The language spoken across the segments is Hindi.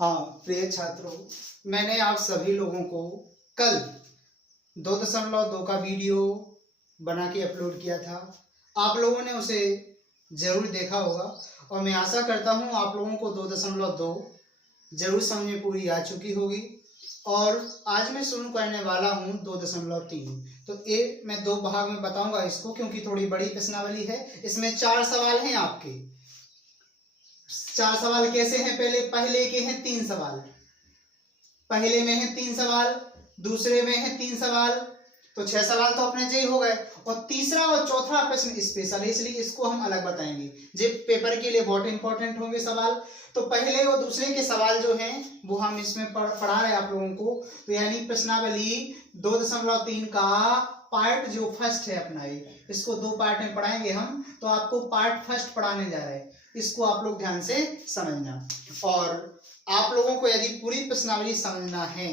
हाँ प्रिय छात्रों, मैंने आप सभी लोगों को कल 2.2 का वीडियो बना के अपलोड किया था। आप लोगों ने उसे जरूर देखा होगा और मैं आशा करता हूँ आप लोगों को 2.2 जरूर समझ में पूरी आ चुकी होगी। और आज मैं शुरू करने वाला हूँ 2.3। तो ये मैं 2 भाग में बताऊंगा इसको, क्योंकि थोड़ी बड़ी प्रश्नावली है। इसमें 4 सवाल हैं आपके। 4 सवाल कैसे हैं? पहले के हैं 3 सवाल, पहले में है 3 सवाल, दूसरे में है 3 सवाल, तो 6 सवाल तो अपने जे हो गए। और तीसरा और चौथा प्रश्न स्पेशल है, इसलिए इसको हम अलग बताएंगे। जे पेपर के लिए बहुत इंपॉर्टेंट होंगे सवाल। तो पहले और दूसरे के सवाल जो हैं वो हम इसमें पढ़ा रहे हैं आप लोगों को। तो यानी प्रश्नावली 2.3 का पार्ट जो फर्स्ट है अपना, इसको 2 पार्ट में पढ़ाएंगे हम। तो आपको पार्ट फर्स्ट पढ़ाने जा रहे हैं, इसको आप लोग ध्यान से समझना। और आप लोगों को यदि पूरी प्रश्नावली समझना है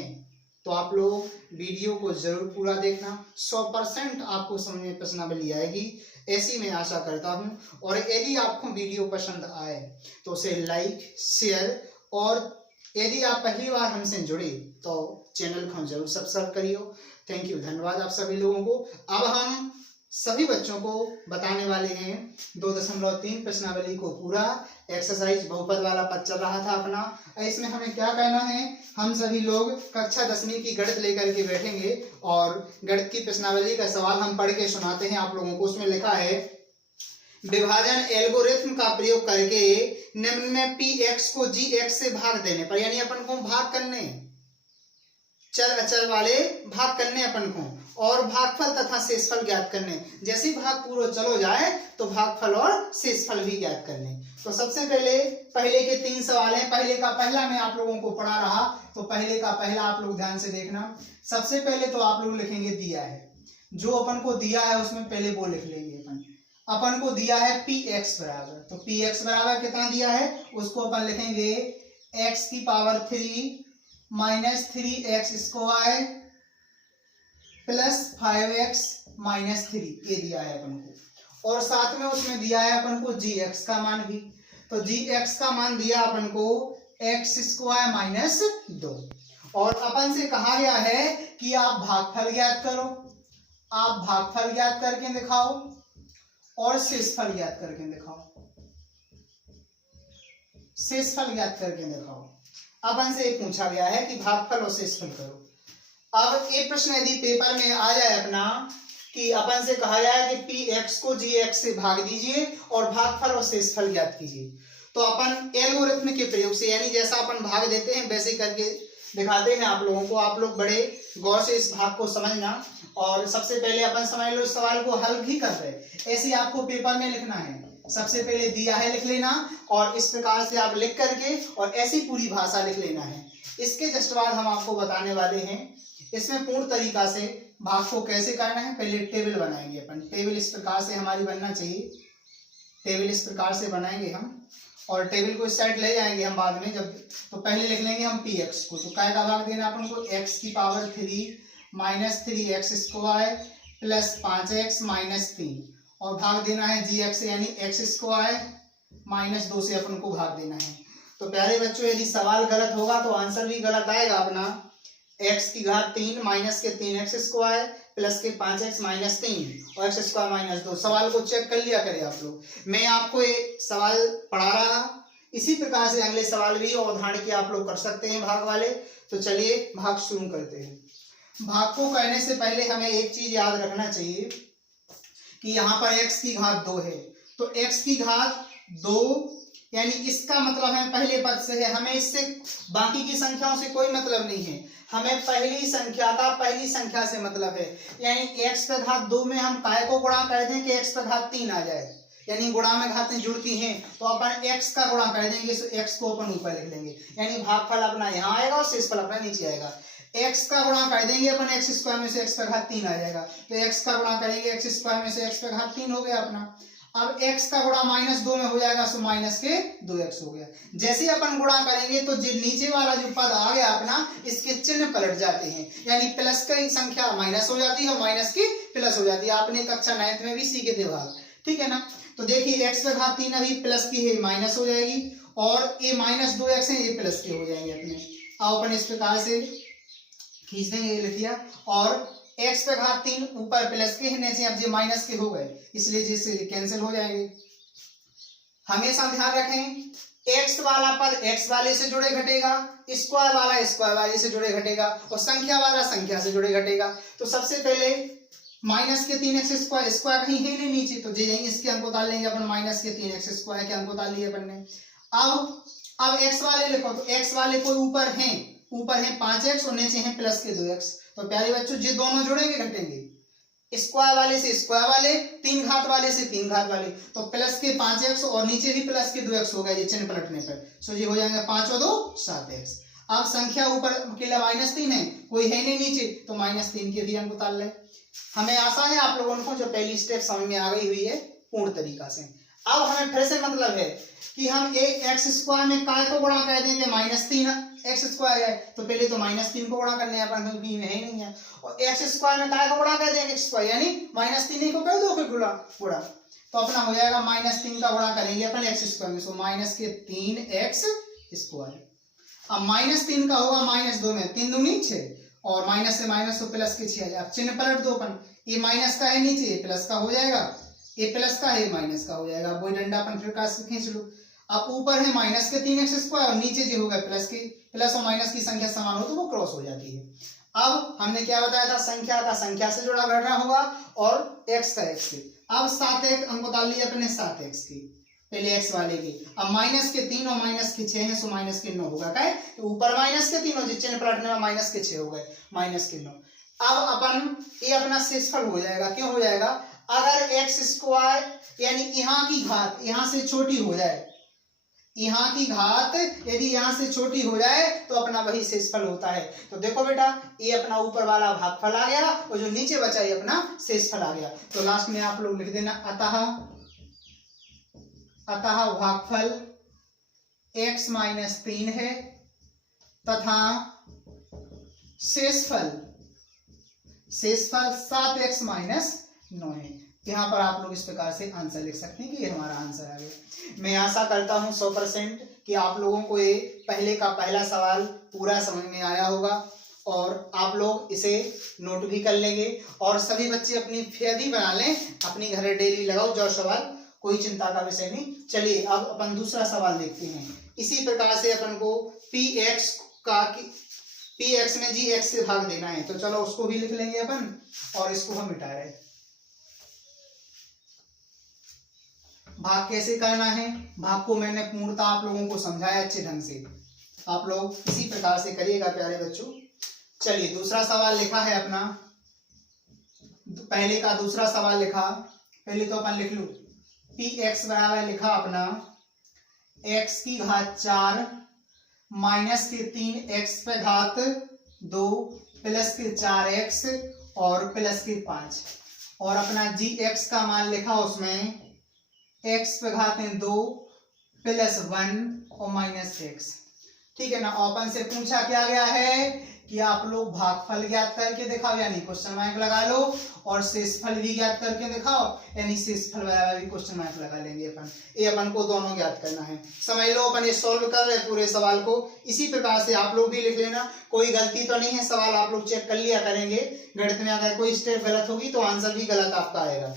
तो आप लोग वीडियो को जरूर पूरा देखना। 100% आपको समझ में प्रश्नावली आएगी, ऐसी मैं आशा करता हूं। और यदि आपको वीडियो पसंद आए तो उसे लाइक, शेयर, और यदि आप पहली बार हमसे जुड़े तो चैनल को जरूर सब्सक्राइब करियो। थैंक यू, धन्यवाद आप सभी लोगों को। अब हम सभी बच्चों को बताने वाले हैं 2.3 प्रश्नावली को पूरा। एक्सरसाइज बहुपद वाला पद चल रहा था अपना। इसमें हमें क्या करना है, हम सभी लोग कक्षा 10वीं की गणित लेकर के बैठेंगे और गणित की प्रश्नावली का सवाल हम पढ़ के सुनाते हैं आप लोगों को। उसमें लिखा है, विभाजन एल्गोरिथम का प्रयोग करके निम्न में px को gx से भाग देने पर, यानी अपन को भाग करने, चर अचर वाले भाग करने अपन को, और भागफल तथा शेषफल ज्ञात करने। जैसे भाग पूरा चलो जाए तो भागफल और शेषफल भी ज्ञात करने। तो सबसे पहले के 3 सवाल हैं। पहले का पहला मैं आप लोगों को पढ़ा रहा, तो पहले का पहला आप लोग ध्यान से देखना। सबसे पहले तो आप लोग लिखेंगे दिया है, जो अपन को दिया है उसमें पहले वो लिख लेंगे। अपन को दिया है px बराबर, तो px बराबर कितना दिया है उसको अपन लिखेंगे x की power 3 minus 3x square plus 5x minus 3, ये दिया है अपन को। और साथ में उसमें दिया है अपन को gx का मान भी। तो gx का मान दिया अपन को x स्क्वायर माइनस 2। और अपन से कहा गया है कि आप भागफल ज्ञात करो। आप भागफल ज्ञात करके दिखाओ और शेषफल ज्ञात करके दिखाओ। शेषफल ज्ञात करके दिखाओ। अपन से एक पूछा गया है कि भागफल और शेषफल करो। अब एक प्रश्न यदि पेपर में आ जाए अपना कि अपन से कहा जाए कि px को gx से भाग दीजिए और भागफल और शेषफल ज्ञात कीजिए, तो अपन एल्गोरिथम के प्रयोग से, यानी जैसा अपन भाग देते हैं वैसे करके दिखाते हैं आप लोगों को। आप लोग बड़े गौर से इस भाग को समझना। और सबसे पहले अपन समझ लो, इस सवाल को हल भी कर रहे, ऐसे आपको पेपर में लिखना है। सबसे पहले दिया है लिख लेना, और इस प्रकार से आप लिख करके और ऐसी पूरी भाषा लिख लेना है। इसके जस्ट बाद हम आपको बताने वाले हैं इसमें पूर्ण तरीका से भाग को कैसे करना है। पहले टेबल बनाएंगे अपन। टेबल इस प्रकार से हमारी बनना चाहिए, टेबल इस प्रकार से बनाएंगे हम, और टेबल को इस साइड ले जाएंगे हम बाद में जब। तो पहले लिख लेंगे हम px को, तो काय का भाग देना अपन को x की power 3 minus 3x square plus 5x minus 3, और भाग देना है gx से, यानी x स्क्वायर माइनस 2 से अपन को भाग देना है। तो प्यारे बच्चों, यदि सवाल गलत होगा तो आंसर भी गलत आएगा अपना। x की घात 3 माइनस के 3x स्क्वायर प्लस के 5x माइनस 3 और x स्क्वायर माइनस 2। सवाल को चेक कर लिया करें आप लोग। मैं आपको ये सवाल पढ़ा रहा, इसी प्रकार से अगले सवाल भी अवधारण के आप लोग कर सकते हैं भाग वाले। तो चलिए भाग शुरू करते हैं। भाग को करने से पहले हमें एक चीज याद रखना चाहिए कि यहाँ पर x की घात 2 है, तो x की घात 2 यानी इसका मतलब है पहले पद से है। हमें इससे बाकी की संख्याओं से कोई मतलब नहीं है, हमें पहली संख्या का पहली संख्या से मतलब है। यानी x पे घात 2 में हम काय को गुणा कर दें कि x पे घात 3 आ जाए, यानी गुणा में घातें जुड़ती हैं, तो अपन x का गुणा कर देंगे, तो x को अपन ऊपर लिख लेंगे। यानी भागफल अपना यहाँ आएगा और शेषफल अपना नीचे आएगा। x का गुणा कर देंगे अपन x स्क्वायर में से x पे घात 3 आ जाएगा, तो x का गुणा करेंगे x स्क्वायर में से x पे घात 3 हो गया अपना। अब x का गुणा माइनस 2 में हो जाएगा, सो माइनस के 2x हो गया। जैसे ही अपन गुणा करेंगे तो जो नीचे वाला जो पद आ गया अपना, इसके चिन्ह पलट जाते हैं, यानी प्लस की संख्या माइनस हो जाती है और माइनस की प्लस हो जाती है। आपने कक्षा 9th में भी सीखे थे भाग, ठीक है ना। तो देखिए x पे घात 3 अभी प्लस की है, माइनस हो जाएगी, और ये -2x है, ये प्लस के हो जाएंगे अपने। अब अपन इस प्रकार से खींच देंगे, ये लिख दिया। और x पे घात 3 ऊपर प्लस के है से, अब ये माइनस के हो गए, इसलिए जिससे कैंसिल हो जाएंगे। हमेशा ध्यान रखें, x वाला पद x वाले से जुड़े घटेगा, स्क्वायर वाला स्क्वायर वाले से जुड़े घटेगा, और संख्या वाला संख्या से जुड़े घटेगा। तो सबसे पहले -3x स्क्वायर, स्क्वायर कहीं है नहीं नीचे, तो यही इसके अंक डाल लेंगे अपन, -3x स्क्वायर के अंक डाल लिए अपन ने। अब x वाले लिखो, तो x वाले कोई ऊपर है 5x और नीचे है +2x। तो प्यारे बच्चों ये दोनों जुड़ेंगे घटेंगे, स्क्वायर वाले से स्क्वायर वाले, 3 घात वाले से 3 घात वाले, तो +5x और नीचे भी +2x हो गया ये चिन्ह पलटने पर। सो ये हो जाएगा 5 और 2 7x। अब संख्या ऊपर अकेला -3 है, कोई है नहीं नीचे, तो -3 के भी अंक उतार ले। हमें आशा है आप लोगों को जो पहली स्टेप समझ में आ गई हुई है पूर्ण तरीका से। अब हमें फिर से मतलब है कि हम एक x स्क्वायर में काय को गुणा कर देंगे, -3x स्क्वायर है, तो पहले तो -3 को गुणा करने अपन क्योंकि में ही नहीं है, और x स्क्वायर में काय को गुणा कर देंगे स्क्वायर, यानी -3 को कर दो फिर गुणा, तो अपना हो जाएगा -3 का गुणा करेंगे अपन x स्क्वायर में, सो -3x स्क्वायर। अब -3 का होगा -2 में, 3 दूनी 6, और माइनस से माइनस तो प्लस के 6 आ जाए। अब चिन्ह पलट दो अपन, ये माइनस का है नीचे, ये प्लस का हो जाएगा, ये प्लस का है माइनस का हो जाएगा, वही डंडा अपन फिर काट के खींच लो। अब ऊपर है -3x स्क्वायर और नीचे जो होगा प्लस और माइनस की संख्या समान हो तो वो क्रॉस हो जाती है। अब हमने क्या बताया था, संख्या का संख्या से जुड़ा घट रहा होगा और x का x से। अब 7x अंक डाल लिए अपने 7x की, पहले x वाले की। अब -3 और -6 है, सो -9 होगा, क्या है ऊपर -3 और चिन्ह पलटने में -6 हो गए, -9। अब अपन ये अपना शेषफल हो जाएगा, क्यों हो जाएगा, अगर x स्क्वायर यानी यहाँ की घात यहाँ से छोटी हो जाए, यहाँ की घात यदि यहाँ से छोटी हो जाए तो अपना वही शेषफल होता है। तो देखो बेटा, ये अपना ऊपर वाला भागफल आ गया और जो नीचे बचा ये अपना शेषफल आ गया। तो लास्ट में आप लोग लिख देना अतः भागफल x-3 है तथा शेषफल 7x-9 है। यहाँ पर आप लोग इस प्रकार से आंसर लिख सकते हैं कि ये हमारा आंसर आ गया। मैं आशा करता हूँ 100% कि आप लोगों को ये पहले का पहला सवाल पूरा समझ में आया होगा और आप लोग इसे नोट भी कर लेंगे और सभी बच्चे अपनी फेयरी बना लें, अपनी घरे डेली लगाओ जो सवाल, कोई चिंता का विषय नहीं। चलिए अब अपन दूसरा सवाल देखते हैं। इसी प्रकार से अपन को px में gx से भाग देना है, तो चलो उसको भी लिख लेंगे अपन और इसको हम मिटा रहे। भाग कैसे करना है, भाग को मैंने पूर्णतः आप लोगों को समझाया अच्छे ढंग से, आप लोग इसी प्रकार से करिएगा प्यारे बच्चों। चलिए दूसरा सवाल लिखा है अपना, पहले का दूसरा सवाल लिखा, पहले तो अपन लिख लो px बराबर लिखा अपना x की घात 4 -3x पे घात 2 +4x और +5, और अपना gx का मान लिखा उसमें x पे घात 2 +1 और -x। ठीक है ना। ओपन से पूछा क्या गया है कि आप लोग भागफल ज्ञात करके दिखाओ, यानी क्वेश्चन मार्क लगा लो, और शेषफल भी ज्ञात करके दिखाओ, यानी शेषफल बराबर भी क्वेश्चन मार्क लगा लेंगे अपन। ये अपन को दोनों ज्ञात करना है। समझ लो अपन ये सॉल्व कर रहे पूरे सवाल को। इसी प्रकार से आप लोग भी लिख लेना, कोई गलती तो नहीं है, सवाल आप लोग चेक कर लिया करेंगे। गणित में अगर कोई स्टेप गलत होगी तो आंसर भी गलत आपका आएगा।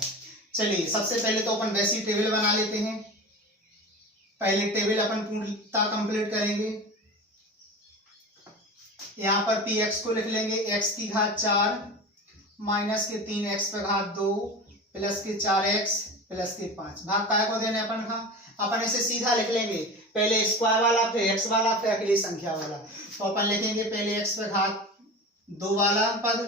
चलिए सबसे पहले तो अपन वैसी टेबल बना लेते हैं। पहले टेबल अपन पूर्णता कंप्लीट करेंगे। यहाँ पर px को लिख लेंगे x की घात 4 -3x पे घात 2 +4x +5। भाग काय को देने अपन का, अपन इसे सीधा लिख लेंगे, पहले स्क्वायर वाला फिर x वाला फिर अकेली संख्या वाला। तो अपन लिखेंगे पहले x पे घात 2 वाला पद,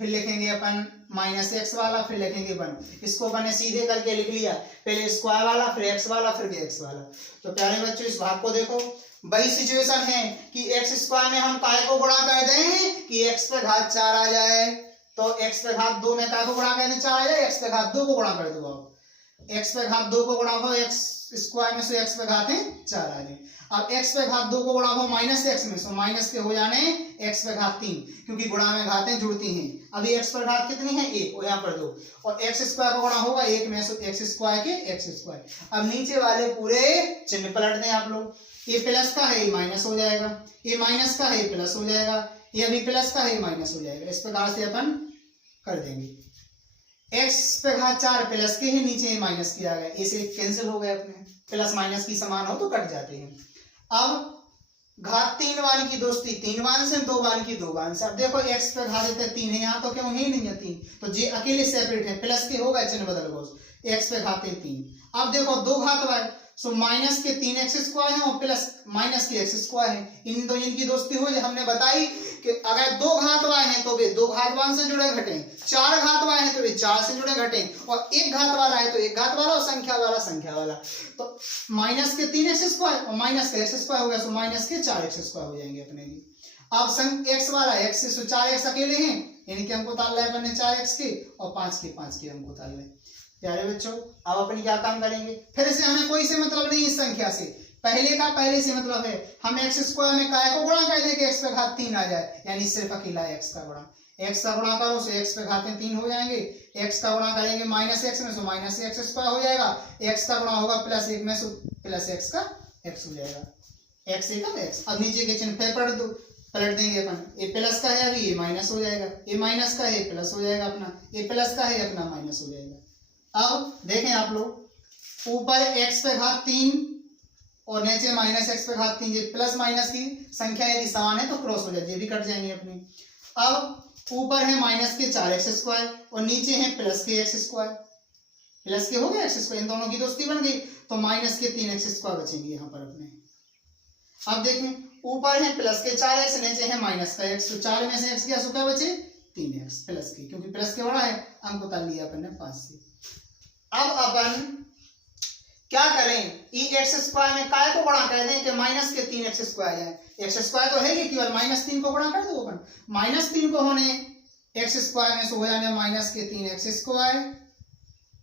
फिर लिखेंगे अपन -x वाला, फिर लिखेंगे 1। इसको अपन ने सीधे करके लिख लिया, पहले स्क्वायर वाला फिर x वाला फिर x वाला। तो प्यारे बच्चों इस भाग को देखो, वही सिचुएशन है कि x स्क्वायर में हम काय को गुणा कर दें कि x पे घात 4 आ जाए, तो x पे घात 2 में काय को गुणा कर दें 4 आ जाए, x पे घात 2 को गुणा कर दो। x पे घात 2 को गुणा हो x स्क्वायर में से x पे घात है 4 आ गए। अब x पे घात 2 को गुणा हो माइनस x में से माइनस के हो जाने x पे घात 3, क्योंकि गुणा में घातें जुड़ती हैं। अभी x पर घात कितनी है 1 और यहाँ पर 2, और x स्क्वायर का गुणा होगा 1 में से x स्क्वायर के x स्क्वायर। अब नीचे वाले पूरे चिन्ह पलट दें आप लोग, ये प्लस का है ये माइनस हो जाएगा, ये माइनस का है ये प्लस हो जाएगा, ये अभी प्लस का है ये माइनस हो जाएगा। इस प्रकार से अपन कर देंगे। x पे घात 4 प्लस के ही नीचे माइनस किया गया, इसे कैंसिल हो गए अपने, प्लस माइनस की समान हो तो कट जाते हैं। अब घात 3 वाली की दोस्ती 3 वाले से 2 वाले की 2 वाले से। अब देखो x पे घात देते 3 है, यहाँ तो क्यों है नहीं है 3, तो जे अकेले सेपरेट है, प्लस के होगा चिन्ह बदल गो, x पे घात 3। अब देखो 2 घात वाले सो माइनस के 3x स्क्वायर है और प्लस माइनस के x स्क्वायर है, इन दो इनकी दोस्ती हो जाए। हमने बताई कि अगर 2 घात वाले हैं तो वे 2 घात वाले से जुड़े घटे, 4 घात वाले हैं तो वे 4 से जुड़े घटे, और 1 घात वाला है तो 1 घात वाला और संख्या वाला संख्या वाला। तो माइनस के 3x स्क्वायर और माइनस का x स्क्वायर हो गया, सो माइनस के 4x स्क्वायर हो जाएंगे अपने भी। अब संग x वाला x से 4x अकेले हैं, इनके हमको ताल है अपने 4x के, और 5 के हमको ताल है। प्यारे बच्चों, अब अपन क्या काम करेंगे, फिर से हमें कोई से मतलब नहीं इस संख्या से, पहले का पहले से मतलब है। हम x स्क्वायर में काय को गुणा कर देंगे x पे घात 3 आ जाए, यानी सिर्फ अकेला x का गुणा, x का गुणा करो तो x पे घात 3 हो जाएंगे, x का गुणा करेंगे माइनस x में तो माइनस x स्क्वायर हो जाएगा, x का गुणा होगा प्लस 1 में तो प्लस x का x हो जाएगा, x का x। अब नीचे के चिन्ह पे पलट देंगे अपन, ये प्लस का है अभी ये माइनस हो जाएगा, ये माइनस का है प्लस हो जाएगा अपना, ये प्लस का है अपना माइनस हो जाएगा। अब देखें आप लोग, ऊपर x पे घात 3 और नीचे माइनस x पे घात 3, ये प्लस माइनस की संख्या यदि समान है तो क्रॉस हो जाती है, ये भी कट जाएंगे अपनी। अब ऊपर है माइनस के 4x स्क्वायर और नीचे है प्लस के x स्क्वायर, प्लस के हो गए x स्क्वायर, इन दोनों की दोस्ती बन गई, तो माइनस के 3x स्क्वायर बचेंगे यहाँ पर अपने। अब देखें, ऊपर है प्लस के 4x, नीचे है माइनस का x, तो 4 में से x क्या क्या बचे 3x प्लस के, क्योंकि प्लस के बड़ा है, अंक उतार लिया अपन ने 5 से। अब अपन क्या करें, x स्क्वायर में काय को गुणा कर दें कि माइनस के 3x स्क्वायर है, x स्क्वायर तो है कि केवल माइनस 3 को गुणा कर दो अपन, माइनस 3 को होने x स्क्वायर में से हो जाने माइनस के 3x स्क्वायर।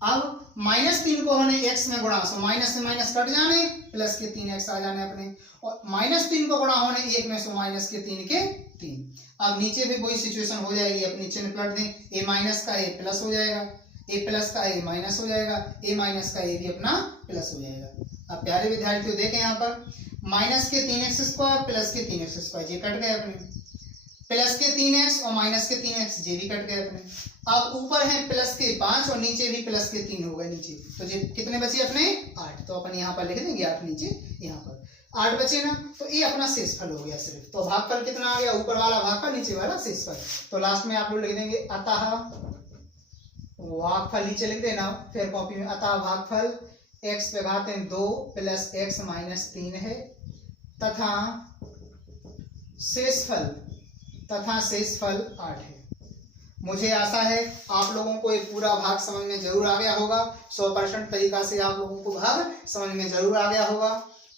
अब माइनस 3 को होने x में गुणा, सो माइनस से माइनस कट जाने, प्लस के 3x आ जाने अपने, और माइनस 3 को गुणा होने 1 में, सो माइनस के 3 के 3। अब नीचे भी वही सिचुएशन हो जाएगी अपनी, चिन्ह पलट दें, a माइनस का a प्लस हो जाएगा, a प्लस का a माइनस हो जाएगा, a माइनस का a भी अपना प्लस हो जाएगा। अब प्यारे विद्यार्थियों देखें यहाँ पर, माइनस के 3x स्क्वायर प्लस के 3x स्क्वायर ये कट गए अपने, प्लस के 3x और माइनस के 3x ये भी कट गए अपने। अब ऊपर है प्लस के 5 और नीचे भी प्लस के 3 हो गए नीचे, तो ये कितने बचे अपने 8, तो अपन यहाँ पर लिख देंगे 8 नीचे, यहाँ पर 8 बचे ना, तो ये अपना शेषफल हो गया सिर्फ। तो भागफल कितना आ गया, ऊपर वाला भागफल नीचे वाला शेषफल। तो लास्ट में आप लोग लिख देंगे अतः भागफल, नीचे लिख देना फिर कॉपी में, अतः भागफल x पे घात 2 प्लस x माइनस 3 है, तथा शेषफल 8 है। मुझे आशा है आप लोगों को ये पूरा भाग समझ में जरूर आ गया होगा, 100% तरीका से आप लोगों को भाग समझ में जरूर आ गया होगा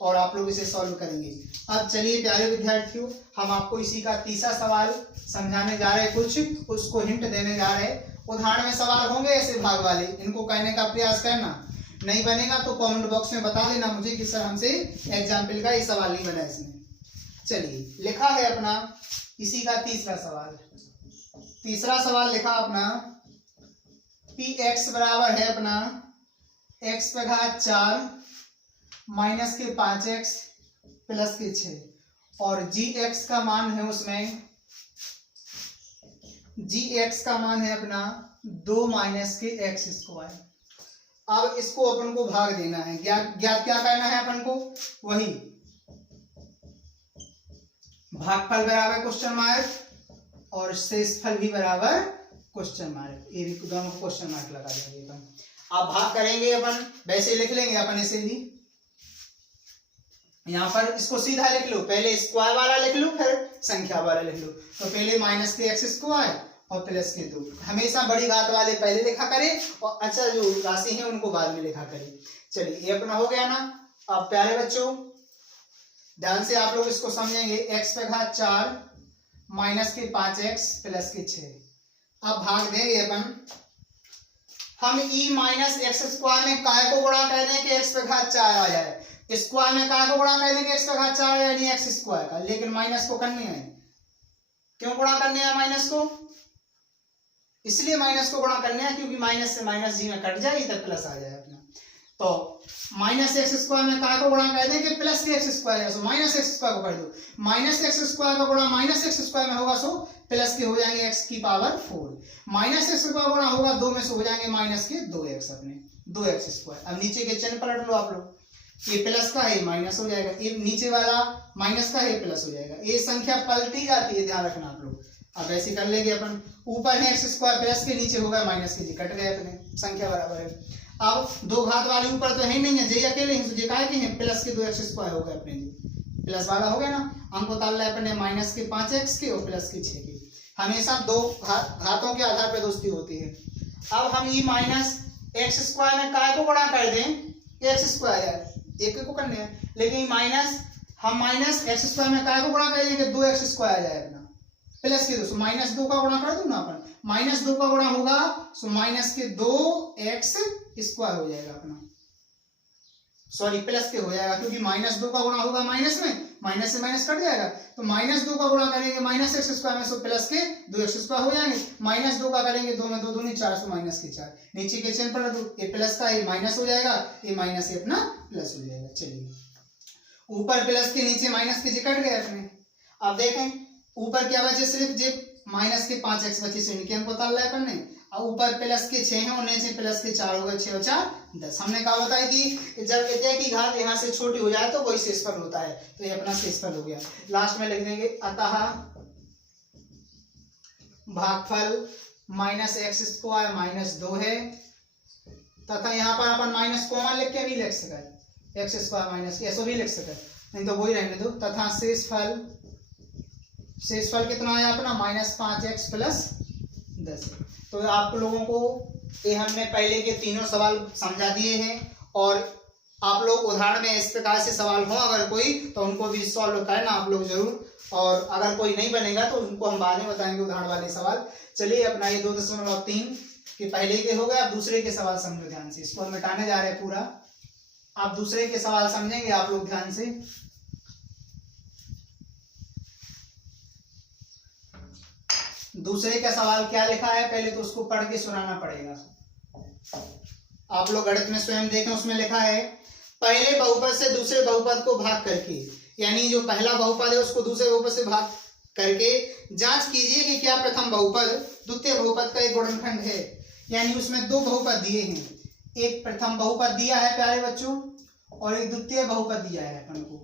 और आप लोग इसे सॉल्व करेंगे। अब चलिए प्यारे विद्यार्थियों, हम आपको इसी का तीसरा सवाल समझाने जा रहे हैं, कुछ उसको हिंट देने जा रहे हैं। उदाहरण में सवाल होंगे ऐसे भाग वाले, इनको कहने का प्रयास करना, नहीं बनेगा तो कमेंट बॉक्स में बता देना मुझे कि सर हमसे एग्जाम्पल का ये सवाल नहीं बना इसमें। चलिए, लिखा है अपना इसी का तीसरा सवाल, तीसरा सवाल लिखा अपना px बराबर है अपना x पे घात 4 माइनस के 5x प्लस के 6, और gx का मान है उसमें, gx का मान है अपना 2 माइनस के x स्क्वायर। अब इसको अपन को भाग देना है, ज्ञात क्या करना है अपन को, वही भागफल बराबर क्वेश्चन मार्क और शेषफल भी बराबर क्वेश्चन मार्क, ये भी दोनों को क्वेश्चन मार्क लगा देंगे अपन। अब भाग करेंगे अपन, वैसे लिख लेंगे अपन इसे भी, यहाँ पर इसको सीधा लिख लो, पहले स्क्वायर वाला लिख लो फिर संख्या वाला लिख लो। तो पहले माइनस के x स्क्वायर और प्लस के 2, हमेशा बड़ी घात वाले पहले लिखा करें और अच्छा जो राशि है उनको बाद में लिखा करें। चलिए, ये अपना हो गया ना। अब प्यारे बच्चों ध्यान से आप लोग इसको समझेंगे, x पे घात 4 माइनस के 5x प्लस के 6। अब भाग देंगे अपन, हम e माइनस एक्स स्क्वायर में काय को गुणा कर दें कि x पे घात 4 आ जाए, स्क्वायर में काय को गुणा कर दें कि x पे घात 4 यानी x स्क्वायर का, लेकिन माइनस को करने है। क्यों गुणा करने हैं माइनस को? इसलिए माइनस को गुणा करने हैं क्योंकि माइनस से माइनस जी में कट जाएगी तब प्लस आ जाए अपना। तो माइनस एक्स स्क्वायर में काय को गुणा कर दें कि प्लस के एक्स स्क्वायर है, सो माइनस एक्स स्क्वायर को कर दो, माइनस एक्स स्क्वायर का गुणा माइनस एक्स स्क्वायर में होगा सो प्लस के हो जाएंगे एक्स की पावर 4, माइनस एक्स का गुणा होगा 2 में से हो जाएंगे माइनस के 2x अपने 2x स्क्वायर। अब नीचे के चिन्ह पलट लो आप लोग, ये प्लस का है माइनस हो जाएगा, ये नीचे वाला माइनस का है प्लस हो जाएगा, ये संख्या पलटी जाती है, ध्यान रखना आप लोग। अब ऐसे कर लेंगे अपन, ऊपर है एक्स स्क्वायर प्लस के, नीचे होगा माइनस के, जी कट गए अपने, संख्या बराबर है। अब दो घात वाले ऊपर तो है नहीं है, जे अकेले हैं, जे काय के हैं प्लस के 2x स्क्वायर हो गए अपने, जी प्लस वाला हो गया ना। अंक उतार लिया अपने माइनस के 5x के और प्लस के 6 के, हमेशा दो घातों के आधार पर दोस्ती होती है। अब हम ई माइनस एक्स स्क्वायर में काय को गुणा कर दें एक्स स्क्वायर, एक को करने हैं, लेकिन माइनस हम माइनस एक्स स्क्वायर में काय को गुणा कर देंगे 2x स्क्वायर आ जाए अपना, प्लस के 2 माइनस 2 का गुणा कर दो ना अपन, माइनस 2 का गुणा होगा सो माइनस के 2x स्क्वायर हो जाएगा अपना, सॉरी प्लस के हो जाएगा क्योंकि माइनस 2 का गुणा होगा माइनस में, माइनस से माइनस कट जाएगा, तो माइनस 2 का गुणा करेंगे माइनस एक्स स्क्वायर में सो प्लस के 2x स्क्वायर हो जाएंगे, माइनस 2 का करेंगे 2 में 2 दूनी 4 सो माइनस के 4, नीचे के चिन्ह पर ये प्लस का ये माइनस हो जाएगा, ये माइनस से अपना प्लस हो जाएगा। चलिए ऊपर प्लस के नीचे माइनस के कट गए अपने। अब देखें ऊपर क्या बचे, सिर्फ जे माइनस के 5x बचे से इनके हमको उतार लाए अपन ने, और ऊपर प्लस के 6 हैं, उन्हें से प्लस के 4 हो गए, 6 और 4 10। हमने कहा बताया कि जब इतने की घात यहाँ से छोटी हो जाए तो वही शेषफल होता है, तो ये अपना शेषफल हो गया। लास्ट में लिख देंगे अतः भागफल माइनस एक्स स्क्वायर माइनस 2 है, तथा यहाँ पर अपन माइनस कॉमन लिख के भी लिख सके, एक्स स्क्वायर माइनस ऐसा भी लिख सके, नहीं तो वही रहने दो। तथा शेषफल कितना आया अपना माइनस 5x प्लस 10। तो आप लोगों को ये हमने पहले के तीनों सवाल समझा दिए हैं, और आप लोग उदाहरण में इस प्रकार से सवाल हो अगर कोई तो उनको भी सॉल्व करना आप लोग जरूर, और अगर कोई नहीं बनेगा तो उनको हम बाद में बताएंगे उदाहरण वाले सवाल। चलिए अपना ये 2.3 के पहले के हो गए, अब दूसरे के सवाल समझो ध्यान से, इसको मिटाने जा रहे हैं पूरा, आप दूसरे के सवाल समझेंगे आप लोग ध्यान से। दूसरे का सवाल क्या लिखा है पहले तो उसको पढ़ के सुनाना पड़ेगा। आप लोग गणित में स्वयं देखें, उसमें लिखा है पहले बहुपद से दूसरे बहुपद को भाग करके, यानी जो पहला बहुपद है उसको दूसरे बहुपद से भाग करके जांच कीजिए कि क्या प्रथम बहुपद द्वितीय बहुपद का एक गुणनखंड है। यानी उसमें दो बहुपद दिए हैं, एक प्रथम बहुपद दिया है प्यारे बच्चों और एक द्वितीय बहुपद दिया है अपन को।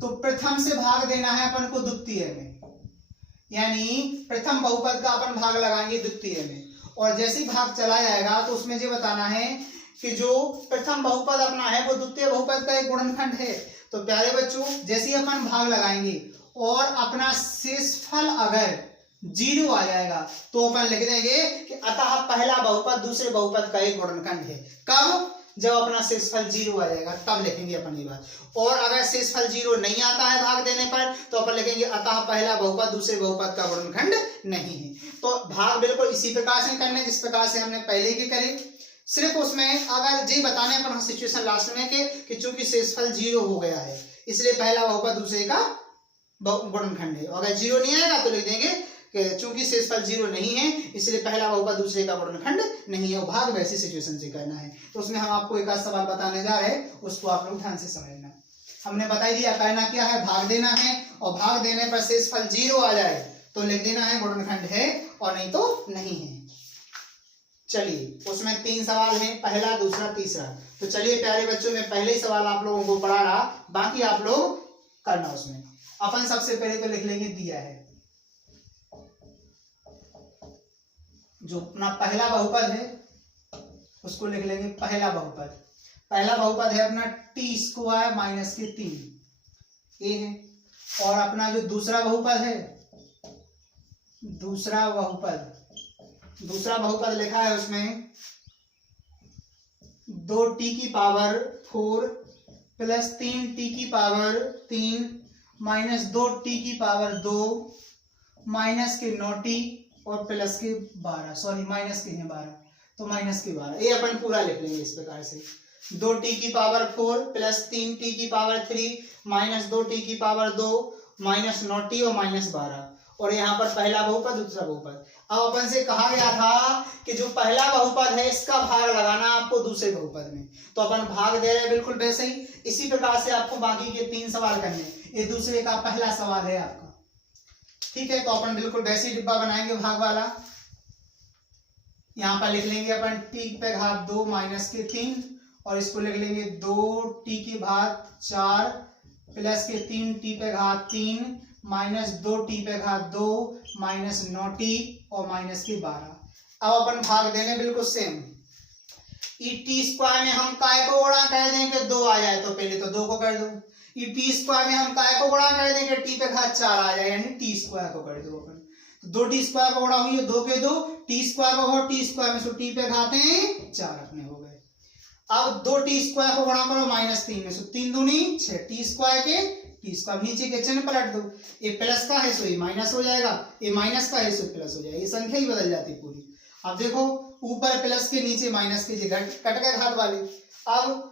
तो प्रथम से भाग देना है अपन को द्वितीय में, यानी प्रथम बहुपद का अपन भाग लगाएंगे द्वितीय में, और जैसे ही भाग चला जाएगा तो उसमें ये बताना है कि जो प्रथम बहुपद अपना है वो द्वितीय बहुपद का एक गुणनखंड है। तो प्यारे बच्चों जैसे ही अपन भाग लगाएंगे और अपना शेषफल अगर 0 आ जाएगा तो अपन लिख देंगे कि अतः पहला बहुपद दूसरे बहुपद का एक गुणनखंड है। कब? जब अपना शेषफल 0 आ जाएगा तब लिखेंगे अपन ये बात। और अगर शेषफल 0 नहीं आता है भाग देने पर तो अपन लिखेंगे अतः पहला बहुपद दूसरे बहुपद का गुणनखंड नहीं है। तो भाग बिल्कुल इसी प्रकार से करने जिस प्रकार से हमने पहले के करे, सिर्फ उसमें अगर जी बताने पर सिचुएशन लास्ट में कि चूंकि शेषफल 0 हो गया है इसलिए पहला बहुपद दूसरे का गुणनखंड है। अगर 0 नहीं आएगा तो लिख देंगे चूंकि शेषफल 0 नहीं है इसलिए पहला बहुपद दूसरे का गुणनखंड नहीं है। और भाग वैसी सिचुएशन से करना है। तो उसमें हम आपको एक सवाल बताने जा रहे हैं, उसको आप लोग ध्यान से समझना। हमने बता दिया करना क्या है, भाग देना है, और भाग देने पर शेषफल 0 आ जाए तो लिख देना है गुणनखंड है और नहीं तो नहीं है। चलिए उसमें 3 सवाल हैं, पहला दूसरा तीसरा। तो चलिए प्यारे बच्चों में पहले ही सवाल आप लोगों को पढ़ा रहा, बाकी आप लोग करना। उसमें अपन सबसे पहले तो लिख लेंगे दिया है जो अपना पहला बहुपद है उसको लिख लेंगे पहला बहुपद। पहला बहुपद है अपना टी स्क्वायर माइनस के 3 ये है। और अपना जो दूसरा बहुपद है दूसरा बहुपद लिखा है उसमें 2t की पावर 4 प्लस 3t की पावर 3 माइनस 2t की पावर 2 माइनस के 9t और प्लस के 12, सॉरी माइनस के हैं 12। तो -12। ये अपन पूरा लिख लेंगे इस प्रकार से, 2t⁴ plus 3t⁴ minus 2t⁴ minus 9t और -12, और यहाँ पर पहला बहुपद दूसरा बहुपद। अब अपन से कहा गया था कि जो पहला बहुपद है इसका भाग लगाना आपको दूसरे बहुपद में, तो अपन भाग दे रहे हैं बिल्कुल वैसे ही। इसी प्रकार से आपको बाकी के 3 सवाल करने, ये दूसरे का पहला सवाल है आपका, ठीक है। तो अपन बिल्कुल वैसे ही डिब्बा बनाएंगे भाग वाला। यहाँ पर लिख लेंगे अपन t⁴ माइनस के 3, और इसको लिख लेंगे 2t⁴ प्लस के 3t⁴ minus 2t⁴ minus 9t और -12। अब अपन भाग देने बिल्कुल सेम। t² में हम काय को गुणा कर देंगे 2 आ जाए, तो पहले तो 2 को कर दो। t² में हम काय को गुणा कर देंगे t⁴ 4 आ जाए, यानी t² को कर दो अपन। 2t² को गुणा हुई है 2 के 2, t² को t² में से t⁴ 4 अपने हो गए। अब 2t² को गुणा करो -3 में से 3 दूनी 6, t² के t², नीचे के चिन्ह पलट दो, ये प्लस का है सो ये माइनस हो जाएगा, ये माइनस का है सो प्लस हो जाएगा, ये संख्या ही बदल जाती पूरी। अब देखो ऊपर प्लस के नीचे माइनस के, कट गए घात वाले। अब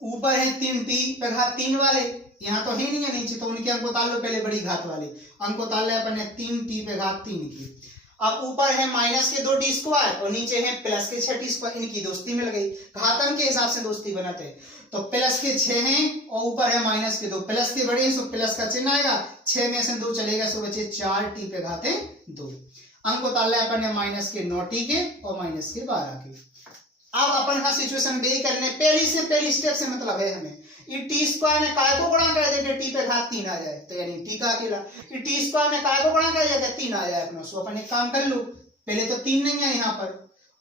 ऊपर है 3t⁴ वाले, यहाँ तो है नहीं है नीचे, तो उनके अंक उतार लो पहले, बड़ी घात वाले अंक उतार ले अपन ने 3t⁴ के। अब ऊपर है माइनस के 2t² और नीचे है प्लस के 6t², इनकी दोस्ती मिल गई, घातांक के हिसाब से दोस्ती बनाते हैं। तो प्लस के 6 हैं और ऊपर है माइनस के 2, प्लस के बड़े हैं सो प्लस का चिन्ह आएगा, 6 में से 2 चलेगा सो बचे 4t⁴ 2। अंक उतार ले अपन ने माइनस के 9t के और माइनस के 12 के। अब अपन का सिचुएशन बे करने, पहली स्टेप से मतलब है हमें, ये t² में काय को गुणा कर देंगे t⁴ 3 आ जाए, तो यानी t का अकेला। ये t² में काय को गुणा कर देंगे 3 आ जाए अपना, सो अपन एक काम कर लो, पहले तो 3 नहीं है यहाँ पर,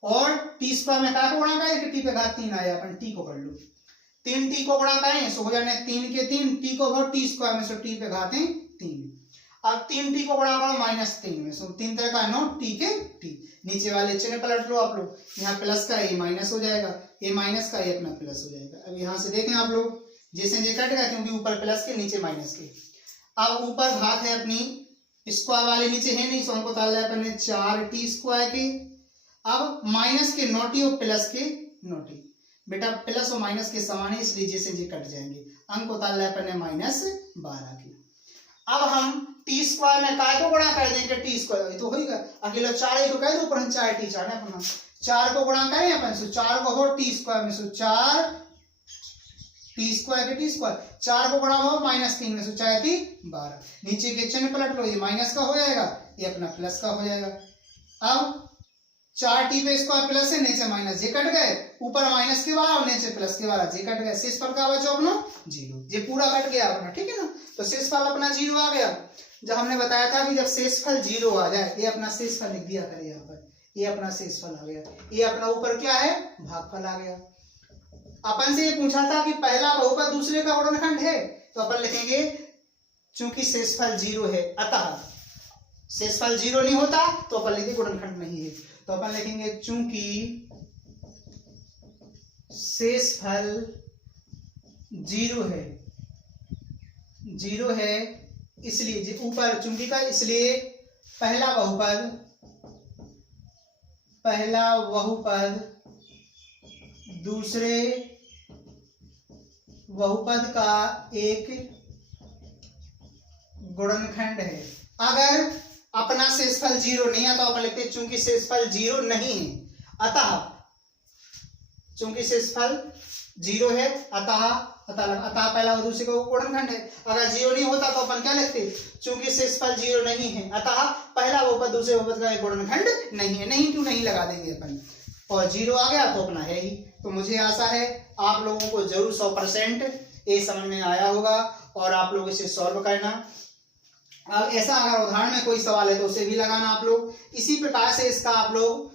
और t² में काय को गुणा कर देंगे t⁴ 3 आ जाए, अपन t को कर लो। 3t को गुणा करें सो हो जाने 3 के 3, t को भर t² में से t⁴ 3। अब 3t को गुणा करो -3 में, सो 3 3 का 9, t के t, नीचे वाले चिन्ह पलट लो आप लोग, यहाँ प्लस का ये माइनस हो जाएगा, ये माइनस का ये अपना प्लस हो जाएगा। अब यहाँ से देखें आप लोग, जैसे ये कट गया क्योंकि ऊपर प्लस के नीचे माइनस के। अब ऊपर घात है अपनी, स्क्वायर वाले नीचे है नहीं, सो हमको डाल दिया अपन ने 4t² के। अब माइनस के 9t और प्लस के 9t, बेटा प्लस और माइनस के समान है इसलिए जैसे जी कट जाएंगे, अंक उतार लिया अपन ने -12 के। अब हम t² में काय को गुणा कर देंगे t², तो होगा अकेला 4 को कह दो पर 4t 4 है अपना, 4 को गुणा करें अपन, सो 4 को हो t² में सो 4 t² के t², 4 को गुणा हो -3 में सो 4 × 12, नीचे के चिन्ह पलट लो, ये माइनस का हो जाएगा, ये अपना प्लस का हो जाएगा। अब 4t पे स्क्वायर प्लस है, नीचे माइनस, ये कट गए, ऊपर माइनस के 12 और नीचे प्लस के 12, ये कट गए, शेषफल का बचा अपना 0, ये पूरा कट गया अपना, ठीक है ना। तो शेषफल अपना 0 आ गया। जब हमने बताया था कि जब शेषफल 0 आ जाए, ये अपना शेषफल लिख दिया करें यहाँ पर, ये अपना शेषफल आ गया, ये अपना ऊपर क्या है भागफल आ गया। अपन से ये पूछा था कि पहला बहुपद दूसरे का गुणनखंड है, तो अपन लिखेंगे चूंकि शेषफल 0 है, अतः शेषफल 0 नहीं होता तो अपन लिखेंगे गुणनखंड नहीं है, तो अपन लिखेंगे चूंकि शेषफल 0 है इसलिए ऊपर चूंकि का, इसलिए पहला बहुपद दूसरे बहुपद का एक गुणनखंड है। अगर अपना शेषफल 0 नहीं है तो अपन लिखते हैं चूंकि शेषफल 0 नहीं है, अतः चूंकि शेषफल 0 है अतः पहला और दूसरे का गुणनखंड है। अगर 0 नहीं होता तो अपन क्या लिखते, चूंकि शेषफल 0 नहीं है अतः पहला बहुपद दूसरे बहुपद का एक गुणनखंड नहीं है। नहीं क्यों नहीं लगा देंगे अपन, और 0 आ गया तो अपना है ही। तो मुझे आशा है आप लोगों को जरूर 100% ये समझ में आया होगा और आप लोग इसे सॉल्व करना। अब ऐसा अगर उदाहरण में कोई सवाल है तो उसे भी लगाना आप लोग। इसी प्रकार से इसका आप लोग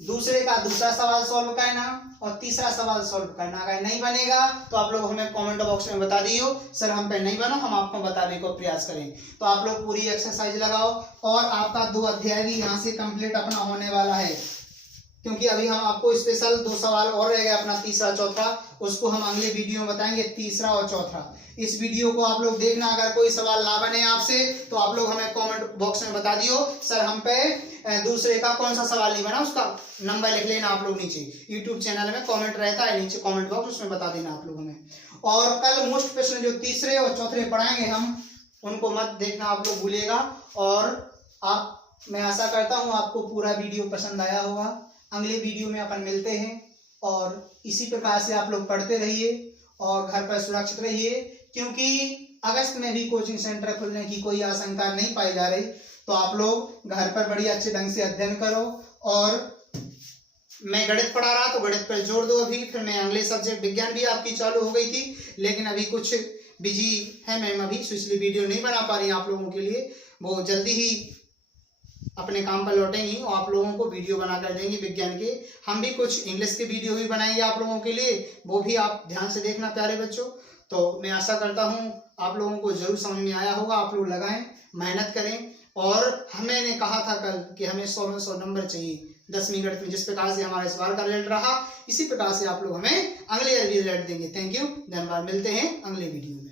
दूसरे का दूसरा सवाल सॉल्व करना और तीसरा सवाल सॉल्व करना। अगर नहीं बनेगा तो आप लोग हमें कमेंट बॉक्स में बता दियो, सर हम पे नहीं बनो, हम आपको बताने को प्रयास करें। तो आप लोग पूरी एक्सरसाइज लगाओ और आपका 2 अध्याय भी यहाँ से कंप्लीट अपना होने वाला है। क्योंकि अभी हम आपको स्पेशल 2 सवाल और रह गए, अपना तीसरा चौथा, उसको हम अगले वीडियो में बताएंगे, तीसरा और चौथा। इस वीडियो को आप लोग देखना। अगर कोई सवाल ना बने आपसे तो आप लोग हमें कमेंट बॉक्स में बता दियो, सर हम पे दूसरे का कौन सा सवाल नहीं बना, उसका नंबर लिख लेना आप लोग नीचे। यूट्यूब चैनल में कमेंट रहता है नीचे कमेंट बॉक्स, उसमें बता देना आप लोग हमें। और कल मोस्ट प्रश्न जो तीसरे और चौथे पढ़ाएंगे हम, उनको मत देखना आप लोग, भूलिएगा। और मैं आशा करता हूँ आपको पूरा वीडियो पसंद आया होगा। अगले वीडियो में अपन मिलते हैं, और इसी प्रकार से आप लोग पढ़ते रहिए और घर पर सुरक्षित रहिए, क्योंकि अगस्त में भी कोचिंग सेंटर खुलने की कोई आशंका नहीं पाई जा रही। तो आप लोग घर पर बड़ी अच्छे ढंग से अध्ययन करो। और मैं गणित पढ़ा रहा तो गणित पर जोर दो अभी। फिर मैं अगले सब्जेक्ट विज्ञान भी आपकी चालू हो गई थी, लेकिन अभी कुछ बिजी है मैम अभी, तो इसलिए वीडियो नहीं बना पा रही आप लोगों के लिए। वो जल्दी ही अपने काम पर लौटेंगी और आप लोगों को वीडियो बना कर देंगे विज्ञान के। हम भी कुछ इंग्लिश के वीडियो भी बनाएंगे आप लोगों के लिए, वो भी आप ध्यान से देखना प्यारे बच्चों। तो मैं आशा करता हूँ आप लोगों को जरूर समझ में आया होगा। आप लोग लगाएं, मेहनत करें। और हमने कहा था कल कि हमें 100 में 100 नंबर चाहिए 10वीं गणित में। जिस प्रकार से हमारा इस बार का रिजल्ट रहा, इसी प्रकार से आप लोग हमें अगले ईयर भी रिजल्ट देंगे। थैंक यू, धन्यवाद। मिलते हैं अगले वीडियो में।